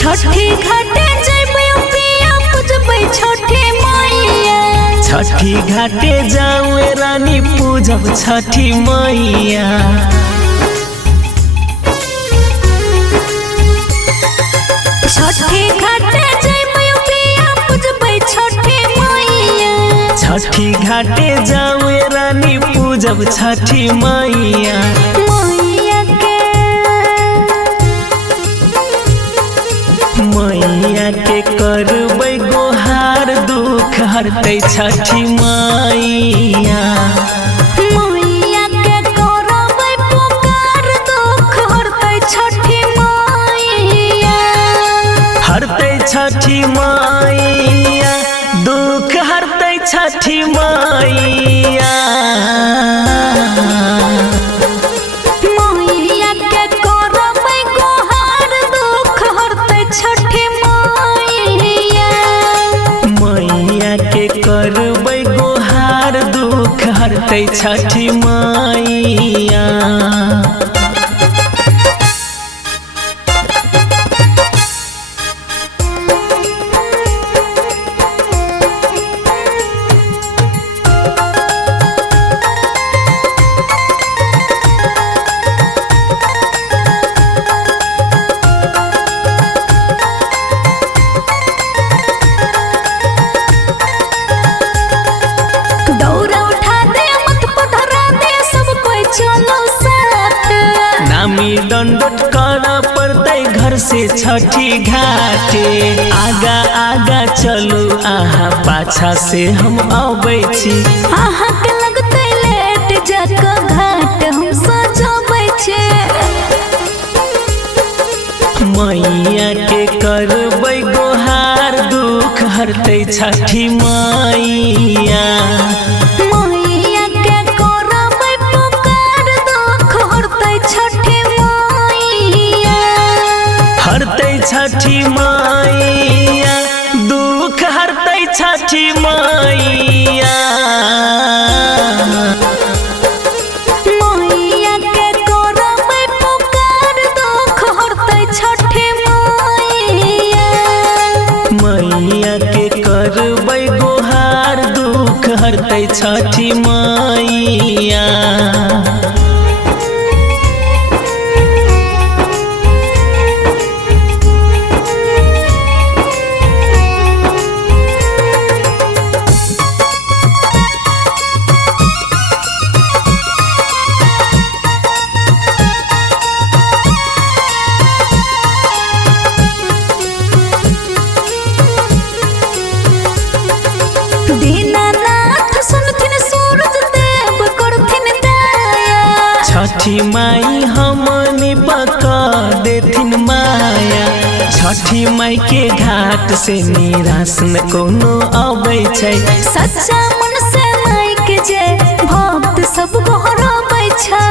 छठी घाटे जइबै पिया पूजबै छठी मैया। छठी घाटे जाऊँ रानी पूजब छठी मैया। छठी घाटे जइबै पिया पूजबै छठी मैया। छठी घाटे जाऊँ रानी पूजब छठी मैया। मैया के करबै गोहार दुख हरतै छठी मैया। मैया के करबै पुकार दुख हरतै छठी मैया। हरतै छठी मैया दुख हरतै छठी मैया। करबै गोहार दुख हरतै छठी मैया। नामी दंडोत कर पड़ते घर से छठी घाटे। आगा आगा चलू आहा पाछा से हम आबै छी। आहा के लगते लेट जक घाट हम सजबै छे। मैया के करबै गोहार दुख हरतै छठी मैया। हरतै छठी मैया दुख हरतै छठी मैया। मैया के करबै पुकार दुख हरतै छठी मैया। मैया के करबै गोहार दुख हरतै छठी मैया। छठी माई हमनी पका देथिन माया। छठी माई के घाट से निराश न कोनो आबै छै। सच्चा मन से माई के जे भक्त सब गोहराबै छै।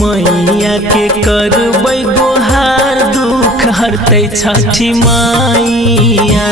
मैया के करबै गोहार दुख हरतै छठी मैया।